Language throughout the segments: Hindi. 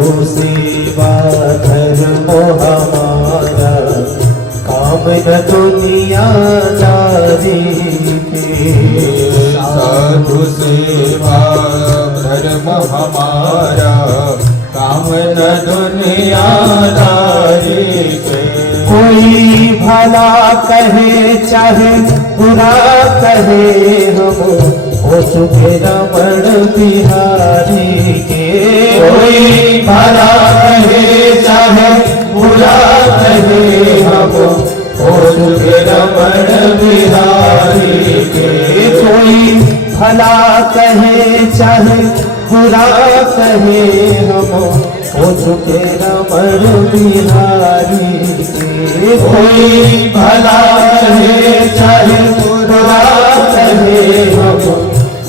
साधु सेवा धर्म हमारा, काम न दुनियादारी के। साधु सेवा धर्म हमारा, काम न दुनियादारी के। कोई भला कहे चाहे बुरा कहे, हम हो चुके रमण बिहारी के। कोई भला कहे चाहे बुरा कहे, हम हो चुके रमण बिहारी के। कोई भला कहे चाहे बुरा कहे, हम हो चुके रमण बिहारी के। कोई भला कहे चाहे बुरा कहे, हम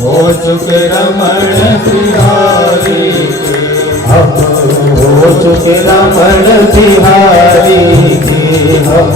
हो चुके रमण बिहारी के। हम हो चुके रमण बिहारी के। हम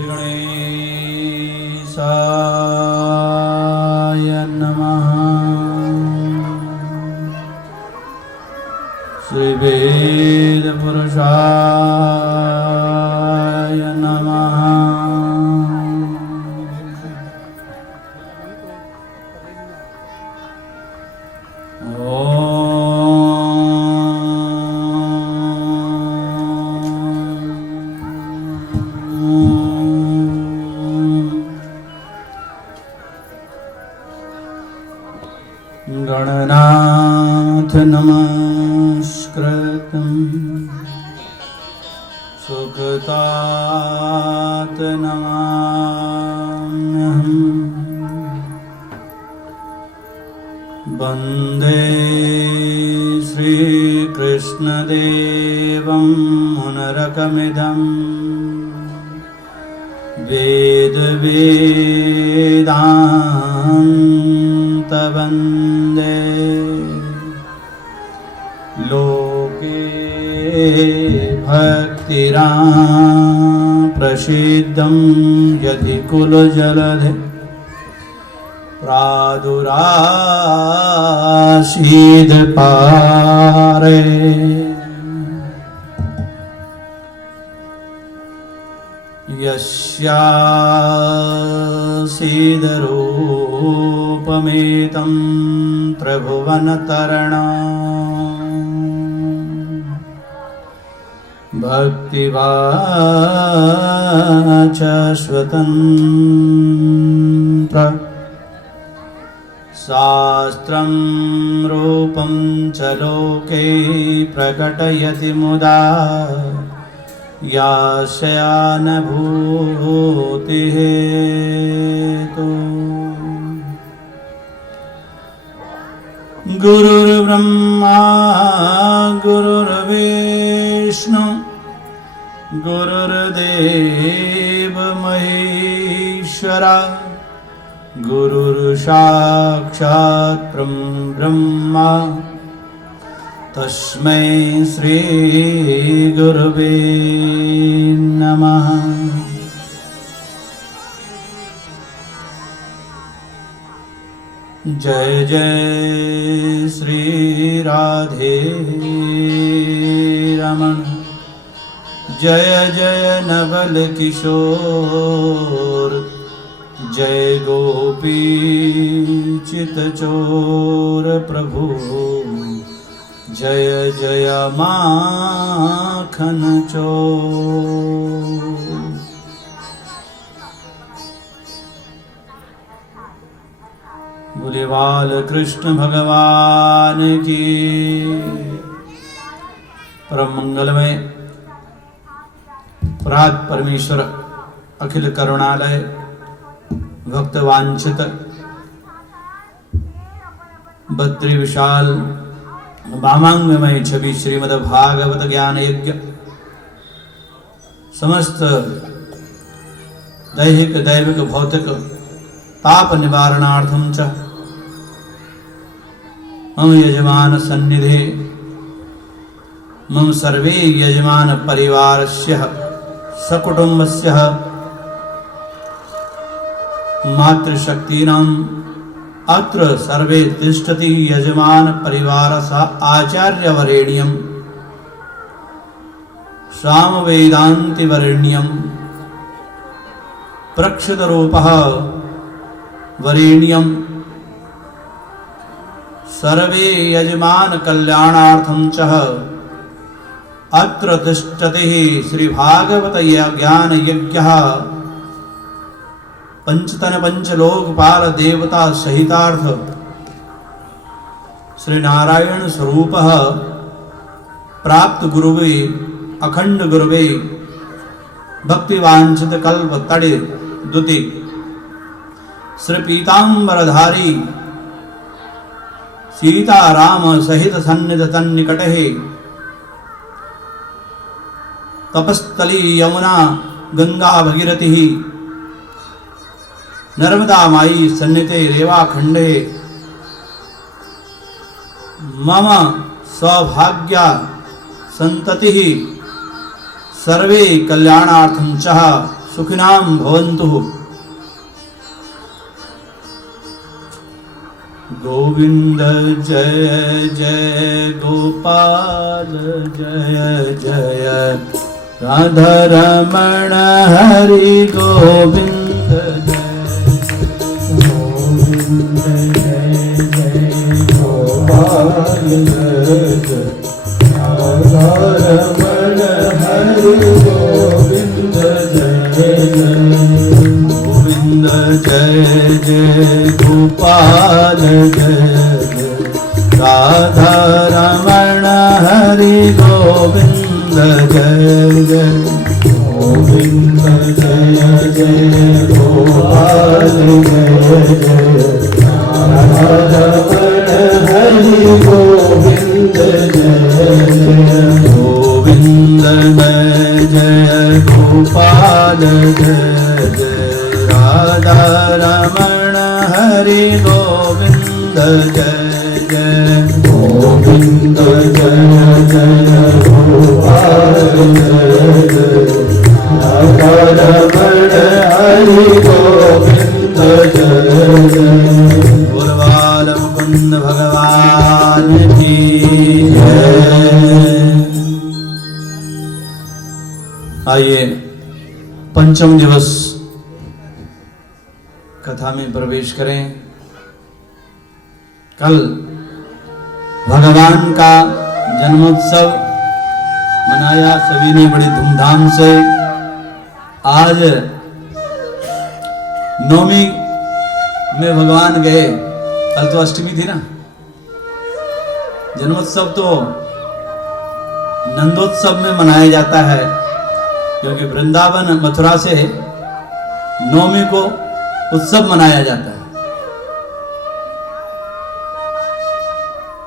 गणेशाय नमः। श्री वेद पुरुषाय नमः। गणनाथ नमस्कृतं सुकृतात नमाम्यहम्। वन्दे श्रीकृष्णदेवं मुनरकमिदं वेदवेदान्तवन्दे। लोके भक्तिरा प्रसिद्धं यदि कुलजलधे, प्रादुरासीद पारे। यस्यासीदरूपमेतं त्रिभुवनतरणं, भक्तिवाचस्वतन्त्र। शास्त्रं रूपं च लोके प्रकटयति मुदा, यास्यानुभूतिहेतु। गुरुर्ब्रह्मा गुरुर्विष्णु गुरुर्देव महेश्वरा, गुरुर्साक्षात् ब्रह्मा तस्मै श्री गुरुवे नमः। जय जय श्री राधे रमण, जय जय नवल किशोर, जय गोपी चितचोर प्रभु, जय जय माखन चोर। बोले बाल कृष्ण भगवान की। परम मंगलमय प्राग परमेश्वर अखिल करुणालय भक्त वांछित बद्री विशाल वामांगमय छवि श्रीमद् भागवत ज्ञान यज्ञ समस्त दैहिक दैविक भौतिक ताप निवारणार्थं च मम यजमान सन्निधे मम सर्वे यजमान परिवारस्य सकुटुम्बस्य मातृशक्तीनां अत्र सर्वे तिष्ठति यजमान परिवारस आचार्यवरेण्यं सामवेदान्तिवरेण्यं प्रक्षितरूपः वरेण्यं सर्वे यजमान कल्याणार्थं च अत्र तिष्ठति श्री भागवत ज्ञान यज्ञः पंचतन पंचलोकपाल देवता सहितार्थ श्री नारायण स्वरूपः प्राप्त गुरुवे अखंड गुरुवे भक्तिवांछित कल्प तड़े दुति श्री पीतांबरधारी सीता राम सहित सन्निध तन्निकटे तपस्थली यमुना गंगा भगीरथी नर्मदा माई सन्निधे रेवा खंडे मम सौभाग्य संतति सर्वे कल्याणार्थं च सुखिनां भवन्तु। गोविंद जय जय गोपाल जय जय राधा रमण हरि गोविंद जय गोविंद जय जय गोपाल जय राधा रमण हरि गोविंद जय जय गोविंद जय जय गोपाल जय जय राधा रमण हरि गोविंद जय जय गोविंद जय जय गोपाल जय जय राधा रमण हरि गोविंद जय जय गोविंद जय गोपाल जय जय राधा रमण हरि गोविंद जय जय गोविंद जय जय गोपाल जय जय राधा रमण हरि गोविंद जय जय गुरुवाल मुकुंद भगवान की जय। आइए पंचम दिवस कथा में प्रवेश करें। कल भगवान का जन्मोत्सव मनाया सभी ने बड़ी धूमधाम से। आज नवमी में भगवान गए, कल तो अष्टमी थी ना। जन्मोत्सव तो नंदोत्सव में मनाया जाता है, क्योंकि वृंदावन मथुरा से नवमी को उत्सव मनाया जाता है।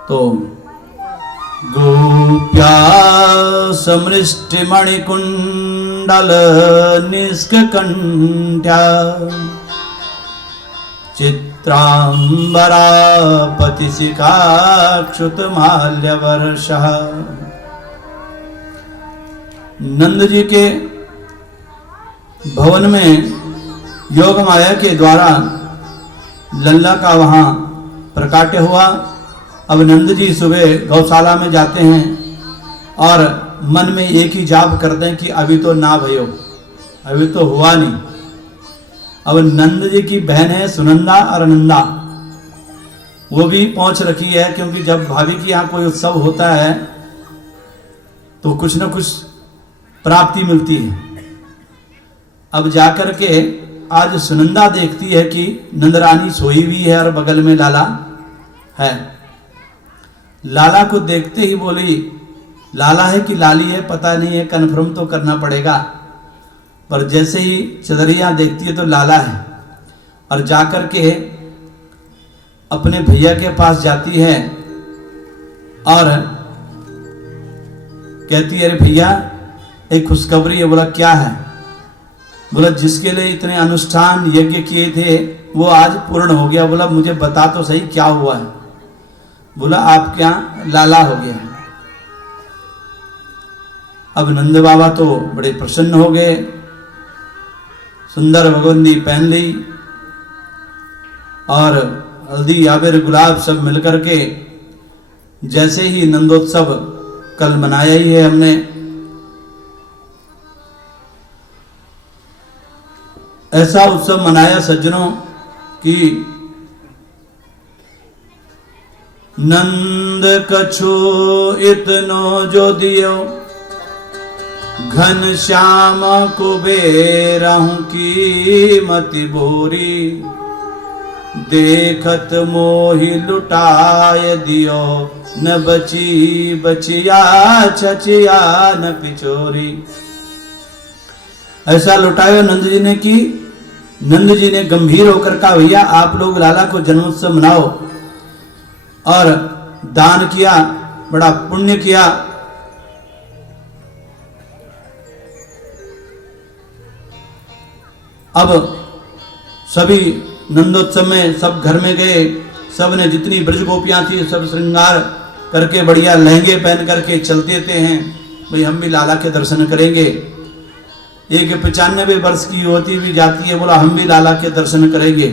तो गोप्या समृष्टिमणिकुण्डल निष्कण्ठ्या चित्रांबरा पतिशिखाक्षुतमाल्यवर्षः। नंद जी के भवन में योग माया के द्वारा लल्ला का वहां प्रकाट्य हुआ। अब नंद जी सुबह गौशाला में जाते हैं और मन में एक ही जाप करते हैं कि अभी तो ना भयो, अभी तो हुआ नहीं। अब नंद जी की बहन है सुनंदा और नंदा, वो भी पहुंच रखी है, क्योंकि जब भाभी के यहाँ कोई उत्सव होता है तो कुछ न कुछ प्राप्ति मिलती है। अब जाकर के आज सुनंदा देखती है कि नंदरानी सोई हुई है और बगल में लाला है। लाला को देखते ही बोली, लाला है कि लाली है पता नहीं है, कन्फर्म तो करना पड़ेगा। पर जैसे ही चदरिया देखती है तो लाला है, और जाकर के अपने भैया के पास जाती है और कहती है, अरे भैया एक खुशखबरी है। बोला क्या है? बोला जिसके लिए इतने अनुष्ठान यज्ञ किए थे वो आज पूर्ण हो गया। बोला मुझे बता तो सही क्या हुआ है। बोला आप क्या लाला हो गया। अब नंद बाबा तो बड़े प्रसन्न हो गए, सुंदर भगवंती पहन ली और हल्दी आबिर गुलाब सब मिलकर के, जैसे ही नंदोत्सव कल मनाया ही है हमने, ऐसा उत्सव मनाया सज्जनों कि नंद कछु इतनो जो दियो, घन श्याम कुबेरहु की मति बोरी, देखत मोहि लुटाय दियो, न बची बचिया छचिया न पिचोरी। ऐसा लुटायो नंद जी ने कि नंद जी ने गंभीर होकर कहा भैया आप लोग लाला को जन्मोत्सव मनाओ, और दान किया, बड़ा पुण्य किया। अब सभी नंदोत्सव में सब घर में गए, सब ने जितनी ब्रज गोपियां थी सब श्रृंगार करके बढ़िया लहंगे पहन करके चलते थे हैं, भाई हम भी लाला के दर्शन करेंगे। एक 95 वर्ष की युवती भी जाती है, बोला हम भी लाला के दर्शन करेंगे।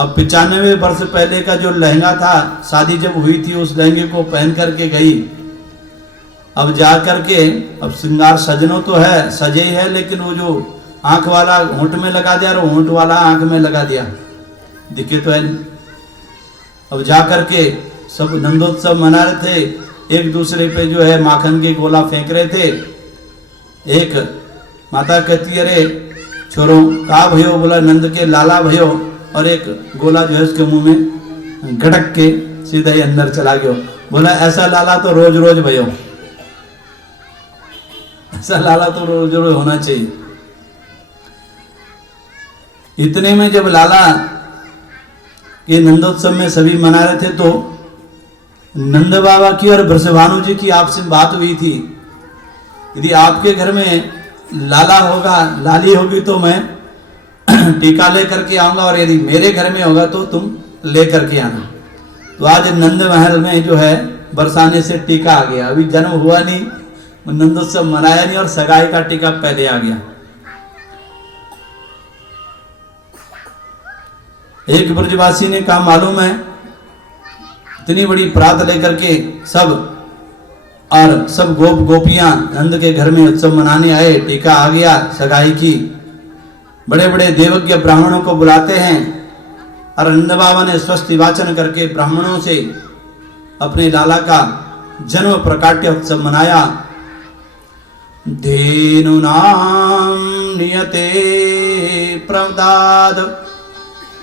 अब 95 वर्ष पहले का जो लहंगा था, शादी जब हुई थी उस लहंगे को पहन करके गई। अब जा करके अब श्रृंगार सजनों तो है, सजे है, लेकिन वो जो आंख वाला होंठ में लगा दिया और होंठ वाला आंख में लगा दिया, दिखे तो है। अब जा करके सब नंदोत्सव मना रहे थे, एक दूसरे पे जो है माखन के गोला फेंक रहे थे। एक माता कहती अरे छोरो कहा भयो, बोला नंद के लाला भयो, और एक गोला जो है उसके मुंह में गड़क के सीधा ही अंदर चला गया। बोला ऐसा लाला तो रोज रोज भयो, ऐसा लाला तो रोज रोज होना चाहिए। इतने में जब लाला के नंदोत्सव में सभी मना रहे थे तो नंद बाबा की और ब्रजभानु जी की आपसे बात हुई थी, यदि आपके घर में लाला होगा लाली होगी तो मैं टीका लेकर के आऊंगा, और यदि मेरे घर में होगा तो तुम लेकर के आना। तो आज नंद महल में जो है बरसाने से टीका आ गया। अभी जन्म हुआ नहीं, नंदोत्सव मनाया नहीं, और सगाई का टीका पहले आ गया। एक ब्रजवासी ने कहा मालूम है इतनी बड़ी प्रात लेकर के सब और सब गोप गोपियां नंद के घर में उत्सव मनाने आए, टीका आ गया सगाई की, बड़े बड़े देवज्ञ ब्राह्मणों को बुलाते हैं। और नंद बाबा ने स्वस्ति वाचन करके ब्राह्मणों से अपने लाला का जन्म प्रकाट्य उत्सव मनाया। धेनु नाम नियते प्रदाद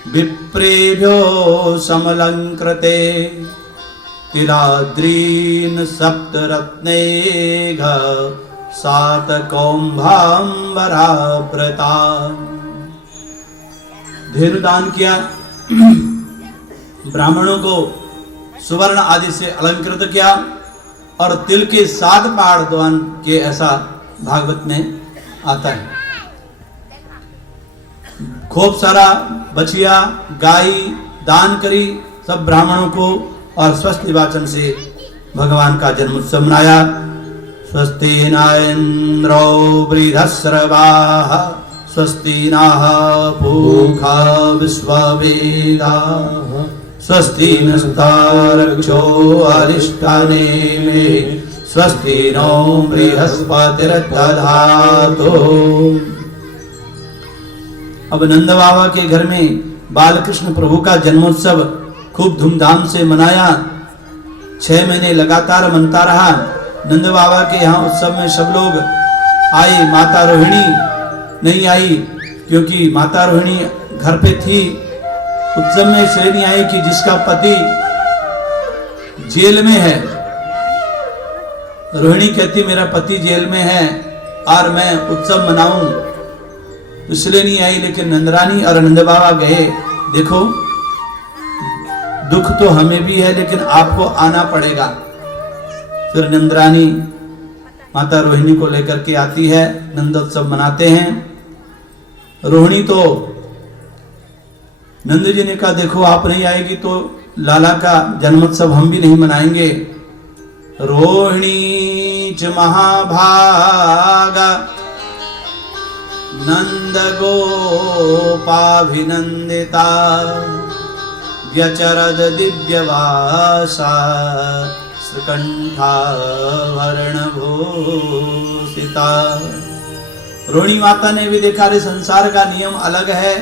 विप्रेभ्यो समलंकृते, तिराद्रीन सप्तरत्नेघ सात कौम्भाम्बराव्रता। धेनु दान किया, ब्राह्मणों को सुवर्ण आदि से अलंकृत किया, और तिल के 7 पहाड़ दान के, ऐसा भागवत में आता है। खूब सारा बछिया गाय दान करी सब ब्राह्मणों को, और स्वस्ति वाचन से भगवान का जन्मोत्सव मनाया। स्वस्ति न इंद्रो वृद्धश्रवाः, स्वस्ति नः पूषा विश्ववेदाः, स्वस्ति नस्तारक्षो अरिष्टानेमिः, स्वस्ति नो बृहस्पतिर्दधातु। अब नंद बाबा के घर में बालकृष्ण प्रभु का जन्मोत्सव खूब धूमधाम से मनाया। 6 महीने लगातार मनता रहा। नंद बाबा के यहाँ उत्सव में सब लोग आए, माता रोहिणी नहीं आई क्योंकि माता रोहिणी घर पे थी। उत्सव में इसलिए नहीं आई कि जिसका पति जेल में है, रोहिणी कहती मेरा पति जेल में है और मैं उत्सव मनाऊं, इसलिए नहीं आई। लेकिन नंदरानी और नंद बाबा गए। देखो दुख तो हमें भी है लेकिन आपको आना पड़ेगा। फिर नंदरानी माता रोहिणी को लेकर के आती है, नंदोत्सव मनाते हैं। रोहिणी तो नंद जी ने कहा देखो आप नहीं आएगी तो लाला का जन्मोत्सव हम भी नहीं मनाएंगे। रोहिणी च महाभागा नंद गोपाभिनंदिता व्यचरद दिव्यवासा कंठाभरण भूषिता। रोहिणी माता ने भी देखा रे संसार का नियम अलग है,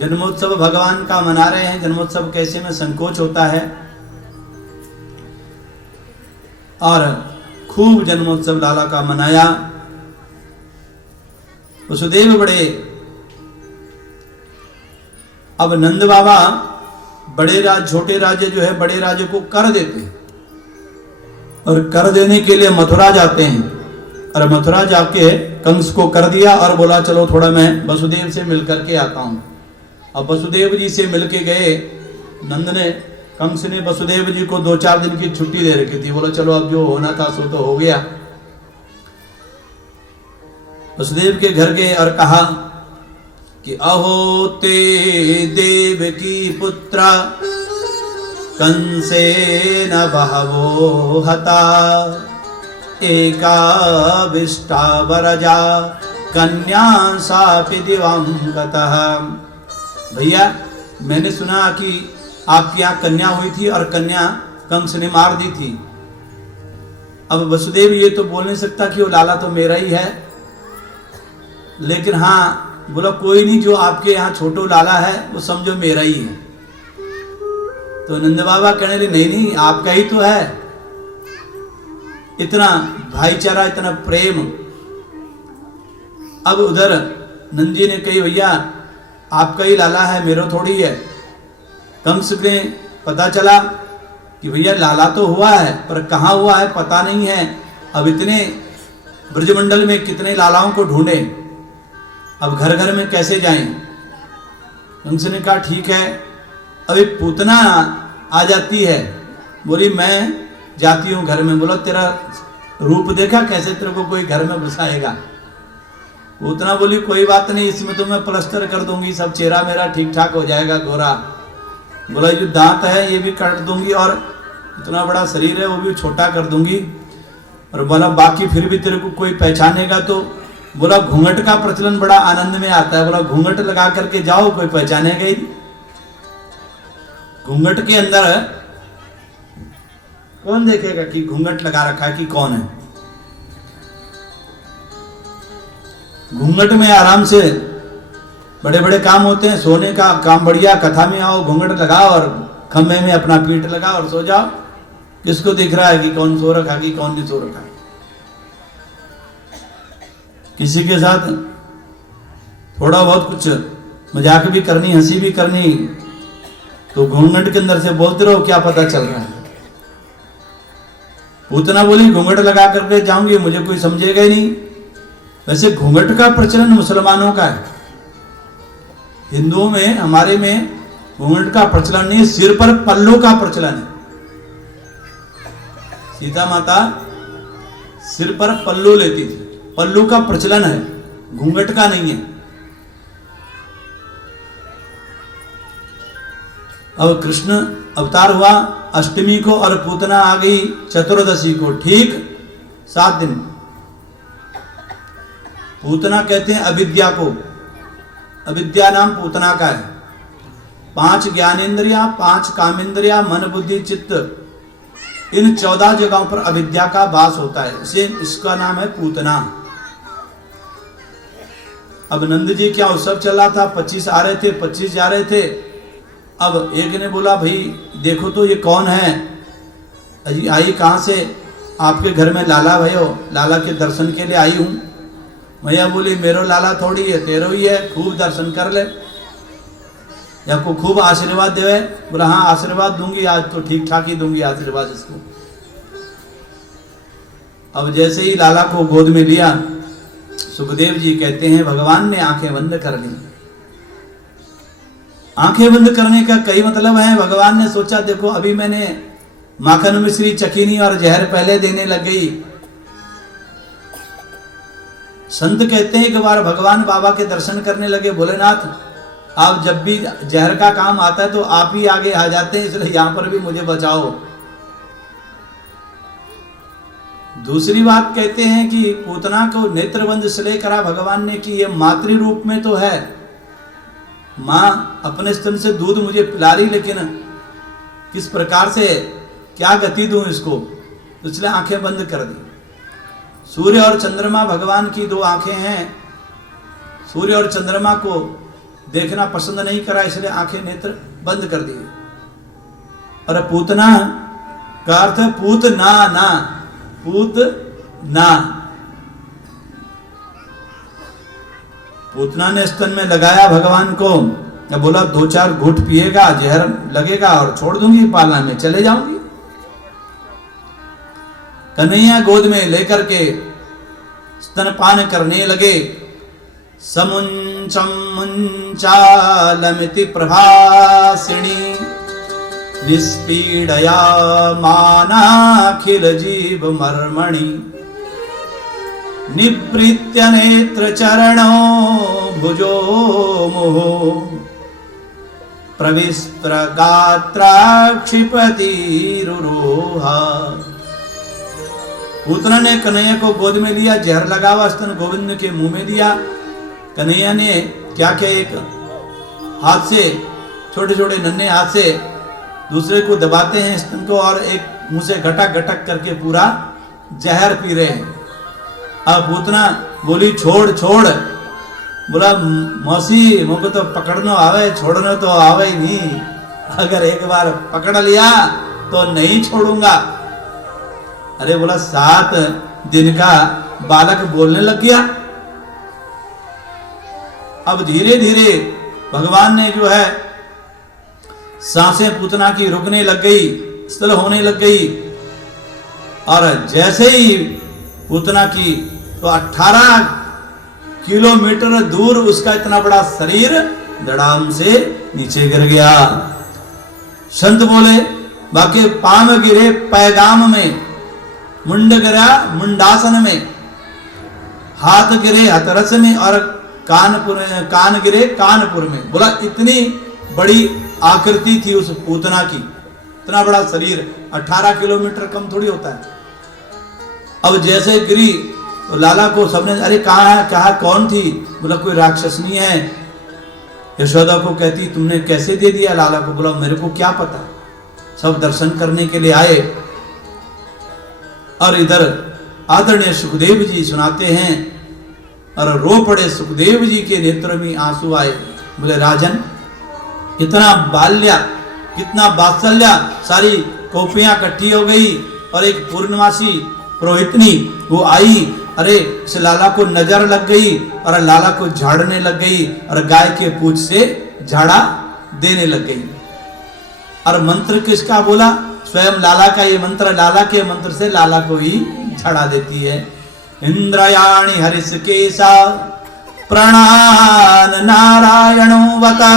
जन्मोत्सव भगवान का मना रहे हैं, जन्मोत्सव कैसे में संकोच होता है। और खूब जन्मोत्सव लाला का मनाया। वसुदेव बड़े, अब नंद बाबा बड़े राज छोटे राज्य जो है बड़े राज्य को कर देते हैं और कर देने के लिए मथुरा जाते हैं। और मथुरा जाके कंस को कर दिया और बोला चलो थोड़ा मैं वसुदेव से मिल करके आता हूं। अब वसुदेव जी से मिल के गए नंद ने, कंस ने वसुदेव जी को 2-4 दिन की छुट्टी दे रखी थी, बोला चलो अब जो होना था सो तो हो गया। वसुदेव के घर गए और कहा कि अहो ते देव की पुत्रा कंसे न बहवो हता एकाविष्टा वरजा कन्या सापि दिवंगतः। भैया मैंने सुना कि आपकी यहाँ कन्या हुई थी और कन्या कंस ने मार दी थी। अब वसुदेव ये तो बोल नहीं सकता कि वो लाला तो मेरा ही है, लेकिन हाँ बोला कोई नहीं, जो आपके यहाँ छोटो लाला है वो समझो मेरा ही है। तो नंद बाबा कहने लगे नहीं नहीं आपका ही तो है। इतना भाईचारा, इतना प्रेम। अब उधर नंद जी ने कही भैया आपका ही लाला है, मेरा थोड़ी है। कंस ने पता चला कि भैया लाला तो हुआ है पर कहाँ हुआ है पता नहीं है। अब इतने ब्रजमंडल में कितने लालाओं को ढूंढे, अब घर घर में कैसे जाएं। कंस ने कहा ठीक है। अब एक पूतना आ जाती है, बोली मैं जाती हूं घर में। बोला तेरा रूप देखा कैसे तेरे को कोई घर में घुसाएगा। पूतना बोली कोई बात नहीं, इसमें तो मैं प्लास्टर कर दूंगी, सब चेहरा मेरा ठीक ठाक हो जाएगा गोरा। बोला जो दांत है ये भी काट दूंगी और इतना बड़ा शरीर है वो भी छोटा कर दूंगी। और बोला बाकी फिर भी तेरे को कोई पहचानेगा तो। बोला घूंघट का प्रचलन बड़ा आनंद में आता है। बोला घूंघट लगा करके जाओ कोई पहचानेगा ही। घूंघट के अंदर कौन देखेगा कि घूंघट लगा रखा है कि कौन है। घूंघट में आराम से बड़े बड़े काम होते हैं, सोने का काम बढ़िया, कथा में आओ घूंघट लगाओ और खम्भे में अपना पीठ लगाओ और सो जाओ। किसको दिख रहा है कि कौन सो रखा कि कौन नहीं सो रखा। किसी के साथ थोड़ा बहुत कुछ मजाक भी करनी, हंसी भी करनी, तो घूंघट के अंदर से बोलते रहो, क्या पता चल रहा है। पूतना बोली घूंघट लगा करके जाऊंगी, मुझे कोई समझेगा ही नहीं। वैसे घूंघट का प्रचलन मुसलमानों का है, हिंदुओं में हमारे में घूंघट का प्रचलन नहीं, सिर पर पल्लू का प्रचलन है। सीता माता सिर पर पल्लू लेती थी, पल्लू का प्रचलन है, घूंघट का नहीं है। अब कृष्ण अवतार हुआ अष्टमी को और पूतना आ गई चतुर्दशी को, ठीक 7 दिन। पूतना कहते हैं अविद्या को, अविद्या नाम पूतना का है। 5 ज्ञानेंद्रिया, 5 कामेंद्रिया, मन बुद्धि चित्त, इन 14 जगहों पर अविद्या का वास होता है, इसे इसका नाम है पूतना। अब नंद जी क्या उत्सव चल रहा था, 25 आ रहे थे, 25 जा रहे थे। अब एक ने बोला भाई देखो तो ये कौन है, अजी आई कहाँ से, आपके घर में लाला भयो, लाला के दर्शन के लिए आई हूँ। भैया बोली मेरो लाला थोड़ी है, तेरो ही है, खूब दर्शन कर ले या को खूब आशीर्वाद देवे। बोला हाँ आशीर्वाद दूंगी, आज तो ठीक ठाक ही दूंगी आशीर्वाद इसको। अब जैसे ही लाला को गोद में लिया, सुखदेव जी कहते हैं भगवान ने आंखें बंद कर ली। आंखें बंद करने का कई मतलब है। भगवान ने सोचा देखो अभी मैंने माखन मिश्री चकीनी और जहर पहले देने लग गई, संत कहते हैं कि बार भगवान बाबा के दर्शन करने लगे, भोलेनाथ आप जब भी जहर का काम आता है तो आप ही आगे आ जाते हैं, इसलिए यहां पर भी मुझे बचाओ। दूसरी बात कहते हैं कि पूतना को नेत्रबंद इसलिए करा भगवान ने कि ये मातृ रूप में तो है, मां अपने स्तन से दूध मुझे पिला रही, लेकिन किस प्रकार से क्या गति दूं इसको, इसलिए आंखें बंद कर दी। सूर्य और चंद्रमा भगवान की दो आंखें हैं, सूर्य और चंद्रमा को देखना पसंद नहीं करा, इसलिए आंखें नेत्र बंद कर दिए। और पूतना का अर्थ है पूत ना ना, पूत ना। पूतना ने स्तन में लगाया भगवान को, बोला 2-4 घूंट पिएगा, जहर लगेगा और छोड़ दूंगी, पाला में चले जाऊंगी। कन्हैया गोद में लेकर के स्तनपान करने लगे। समुंचम मुंचालमिति प्रभासिणी निस्पीडया मानाखिल जीव मर्मणि निवृत्य नेत्र चरणो भुजो मुहो प्रविस्त्र गात्रा क्षिपति रुरोहा। पूतना ने कन्हैया को गोद में लिया, जहर लगा हुआ स्तन गोविंद के मुंह में दिया। कन्हैया ने क्या किया, एक हाथ से, छोटे छोटे नन्हे हाथ से दूसरे को दबाते हैं स्तन को, और एक मुंह से घटक घटक करके पूरा जहर पी रहे हैं। अब पूतना बोली छोड़ छोड़, बोला मौसी मुझको तो पकड़ना आवे, छोड़ना तो आवे ही नहीं, अगर एक बार पकड़ लिया तो नहीं छोड़ूंगा। अरे बोला 7 दिन का बालक बोलने लग गया। अब धीरे धीरे भगवान ने जो है सांसें पूतना की रुकने लग गई, स्थल होने लग गई, और जैसे ही पूतना की तो 18 किलोमीटर दूर उसका इतना बड़ा शरीर धड़ाम से नीचे गिर गया। संत बोले बाकी पाम गिरे पैगाम में, मुंड गिरा मुंडासन में, हाथ गिरे हथरस में, और कान गिरे कानपुर में। बोला इतनी बड़ी आकृति थी उस पूतना की, इतना बड़ा शरीर, 18 किलोमीटर कम थोड़ी होता है। अब जैसे गिरी तो लाला को सबने अरे कहाँ है, कहा कौन थी, बोला कोई राक्षसनी है। यशोदा को कहती तुमने कैसे दे दिया लाला को, बोला मेरे को क्या पता, सब दर्शन करने के लिए आए। और इधर आदरणीय सुखदेव जी सुनाते हैं, और रो पड़े सुखदेव जी के नेत्र में आंसू आए। बोले राजन कितना बाल्या, कितना वात्सल्य, सारी कॉपियां इकट्ठी हो गई, और एक पूर्णमासी पुरोहितनी वो आई, अरे इस लाला को नजर लग गई और लाला को झाड़ने लग गई, और गाय के पूंछ से झाड़ा देने लग गई। और मंत्र किसका बोला, स्वयं लाला का ये मंत्र, लाला के मंत्र से लाला को ही झाड़ा देती है। इंद्रयाणी हरिष केसा प्रणान नारायणो वता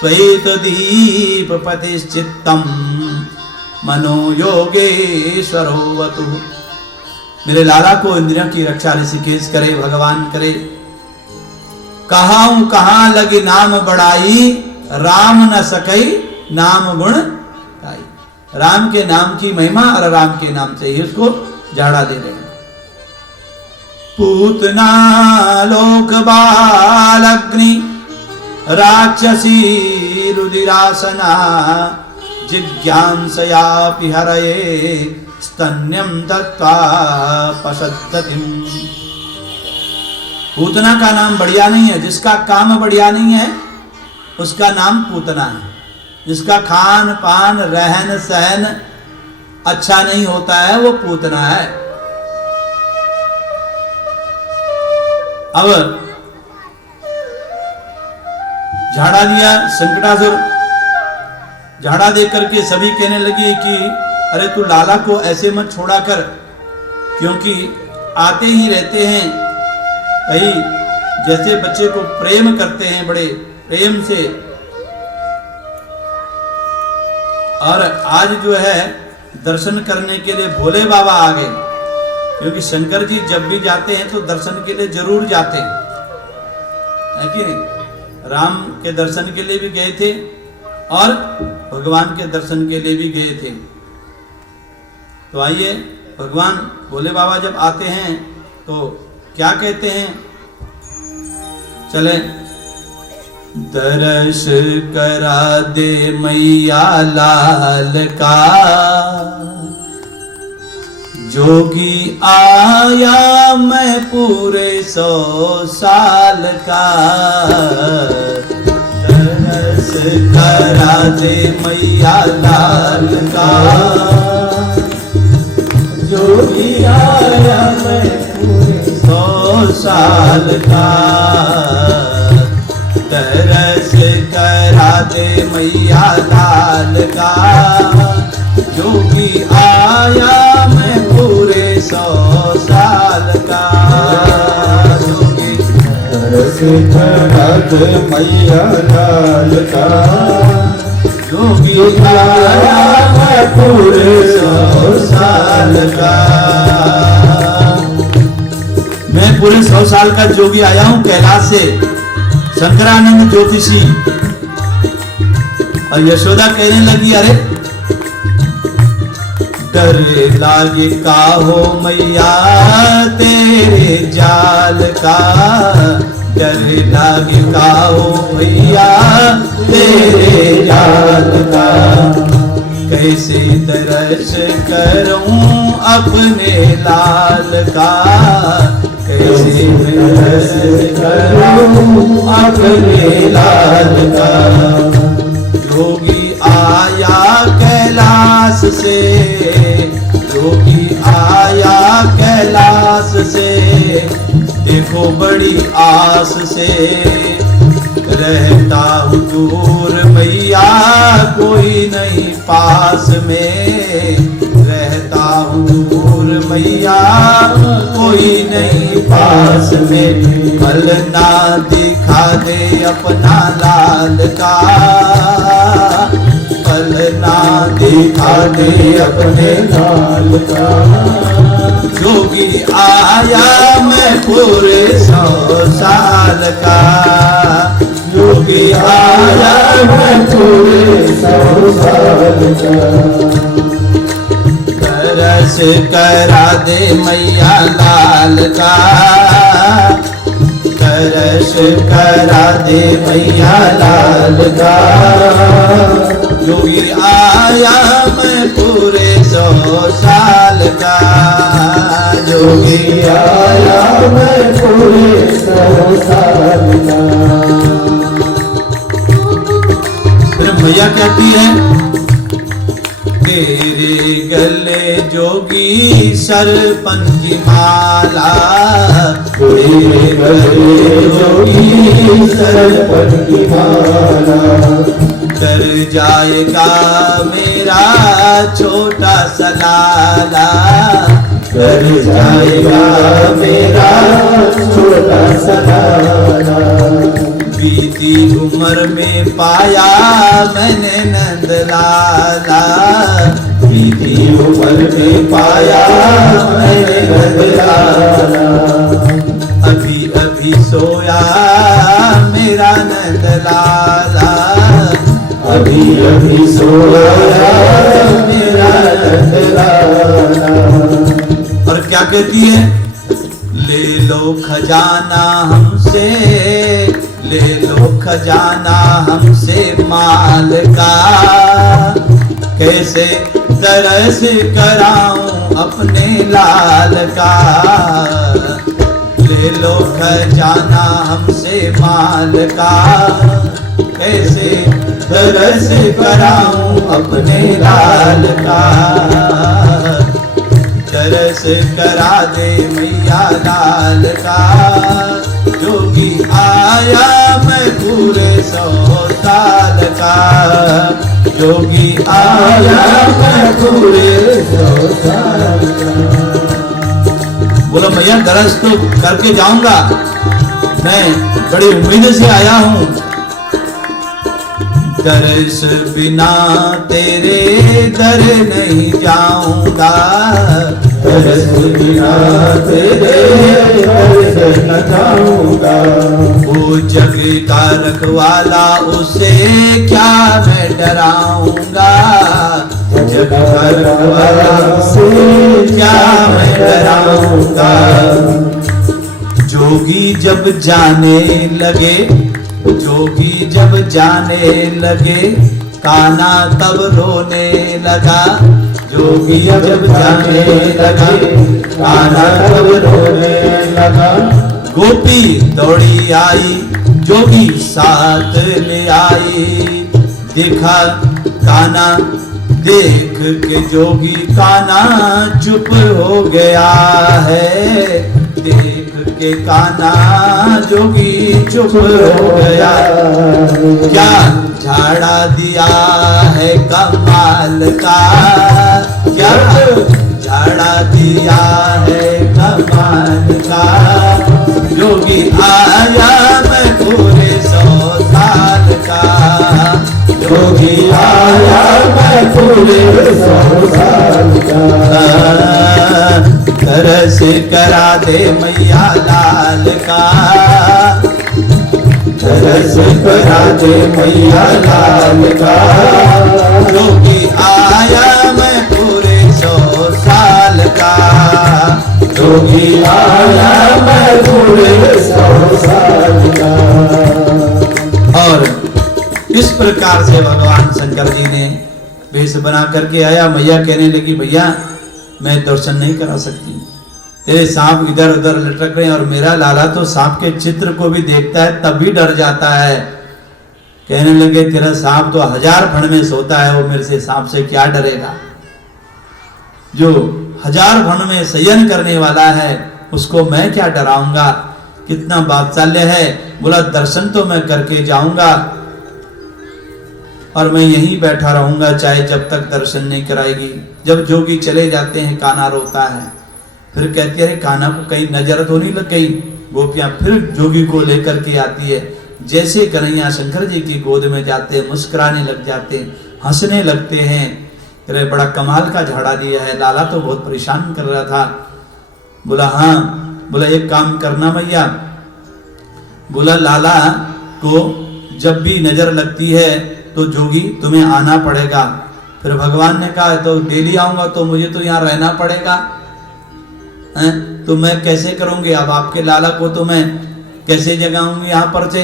श्वेत दीप पतिश्चित्तम मनो योगेश्वरो वतु। मेरे लाला को इंद्रियों की रक्षा ऋषिकेश करे, भगवान करे। कहाऊं कहां लगी नाम बढ़ाई, राम न सकई नाम गुण गाई। राम के नाम की महिमा और राम के नाम से ही उसको झाड़ा दे रहे हैं। पूतना लोक बालग्नि राक्षसी रुदिरासना जिज्ञांसयापि हरये स्तन्यम दत्त्वा पशद्दतिम। पूतना का नाम बढ़िया नहीं है, जिसका काम बढ़िया नहीं है उसका नाम पूतना है। जिसका खान पान रहन सहन अच्छा नहीं होता है वो पूतना है। अब झाड़ा दिया संकटासुर, झाड़ा दे करके सभी कहने लगे कि अरे तू लाला को ऐसे मत छोड़ा कर, क्योंकि आते ही रहते हैं, कहीं जैसे बच्चे को प्रेम करते हैं बड़े प्रेम से, और आज जो है दर्शन करने के लिए भोले बाबा आ गए। क्योंकि शंकर जी जब भी जाते हैं तो दर्शन के लिए जरूर जाते हैं, है कि नहीं? राम के दर्शन के लिए भी गए थे और भगवान के दर्शन के लिए भी गए थे। तो आइए, भगवान भोले बाबा जब आते हैं तो क्या कहते हैं, चले। दर्श करा दे मैया लाल का, जोगी आया मैं पूरे 100 साल का। दर्श करा दे मैया लाल का, जोगी आया मैं पूरे 100 साल का। तरस करा दे मैया लाल का, जोगी आया मैं पूरे 100 साल का। जोगी तरस करा दे मैया लाल का, जोगी आया मैं पूरे 100 साल का। मैं पूरे 100 साल का जोगी आया हूं कैलाश से, शंकरानंद ज्योतिषी। और यशोदा कहने लगी, अरे डर लागे का हो मैया तेरे जाल का। डर लागे का हो मैया तेरे जाल का। कैसे दर्श करूं अपने लाल का, कैसे दर्श करूं अपने लाल का। जोगी आया कैलाश से, जोगी आया कैलाश से, देखो बड़ी आस से। रहता हूँ दूर मैया कोई नहीं पास में, रहता हूँ दूर मैया कोई नहीं पास में। पल ना दिखा दे अपना लाल का, पल ना दिखा दे अपने लाल का। जोगी आया मैं पूरे 100 साल का, जोगी आया मैं पूरे 100 साल का। तरस करा दे मैया लाल का, तरस करा दे मैया लाल का। जोगी आया मैं पूरे 100 साल का, जोगी आया मैं पूरे 100 साल का। फिर मैया कहती है, तेरे गले जोगी सरपंच माला, तेरे गले जोगी सरपंच माला। कर जाएगा मेरा छोटा सा लाला, कर जाएगा मेरा छोटा सा लाला। बीती उम्र में पाया मैंने नंद लाला, बीती उम्र में पाया मैंने नंद लाला। अभी अभी सोया मेरा नंद लाला, अभी अभी सोया मेरा नंद लाला। और क्या कहती है, ले लो खजाना हमसे, ले लो खजाना हमसे माल का। कैसे तरस कराऊं अपने लाल का, ले लो खजाना हमसे माल का। कैसे तरस कराऊं अपने लाल का। तरस करा दे मैया लाल का, जोगी आया मैं पूरे 100 साल का, जोगी आया मैं पूरे 100 साल का। बोलो मैया दरस तो करके जाऊंगा, मैं बड़ी उम्मीद से आया हूं। दर्श बिना तेरे दर नहीं जाऊंगा, तरस बिना तेरे दर्द न जाऊंगा। वो जग का रखवाला उसे क्या मैं डराऊंगा, जग का रखवाला से क्या मैं डराऊंगा। जोगी जब जाने लगे, जोगी जब जाने लगे, कान्हा तब रोने लगा। जोगी जब जाने लगे, कान्हा तब रोने लगा। गोपी दौड़ी आई, जोगी साथ ले आई। देखा कान्हा, देख के जोगी कान्हा चुप हो गया है। देख के कान्हा जोगी चुप हो गया। क्या झाड़ा दिया है कमाल का, क्या झाड़ा दिया है कमाल का। जोगी आया मैं पूरे 100 साल का, जोगी आया मैं पूरे 100 साल का। तरस करा दे मैया लाल का, तरस करा दे मैया लाल का। जोगी आया मैं पूरे 100 साल का। जोगी आया मैं पूरे 100 साल का। और इस प्रकार से भगवान शंकर जी ने वेश बना करके आया। मैया कहने लगी भैया मैं दर्शन नहीं करा सकती, तेरे सांप इधर उधर लटक रहे हैं और मेरा लाला तो सांप के चित्र को भी देखता है तब भी डर जाता है। कहने लगे तेरा सांप तो 1000 फण में सोता है, वो मेरे से सांप से क्या डरेगा। जो 1000 फण में शयन करने वाला है उसको मैं क्या डराऊंगा। कितना वात्सल्य है। बोला दर्शन तो मैं करके जाऊंगा और मैं यहीं बैठा रहूंगा चाहे जब तक दर्शन नहीं कराएगी। जब जोगी चले जाते हैं कान्हा रोता है। फिर कहती है अरे कान्हा को कहीं नजर तो नहीं लग गई। गोपियां फिर जोगी को लेकर के आती है। जैसे कन्हैया शंकर जी की गोद में जाते हैं मुस्कुराने लग जाते हैं, हंसने लगते हैं। अरे बड़ा कमाल का झाड़ा दिया है, लाला तो बहुत परेशान कर रहा था। बोला हाँ। बोला एक काम करना मैया, बोला लाला को जब भी नजर लगती है तो जोगी तुम्हें आना पड़ेगा। फिर भगवान ने कहा तो डेली आऊंगा तो मुझे तो यहाँ रहना पड़ेगा, हैं? तो मैं कैसे करूंगी अब आपके लाला को, तो मैं कैसे जगाऊंगी यहाँ पर से।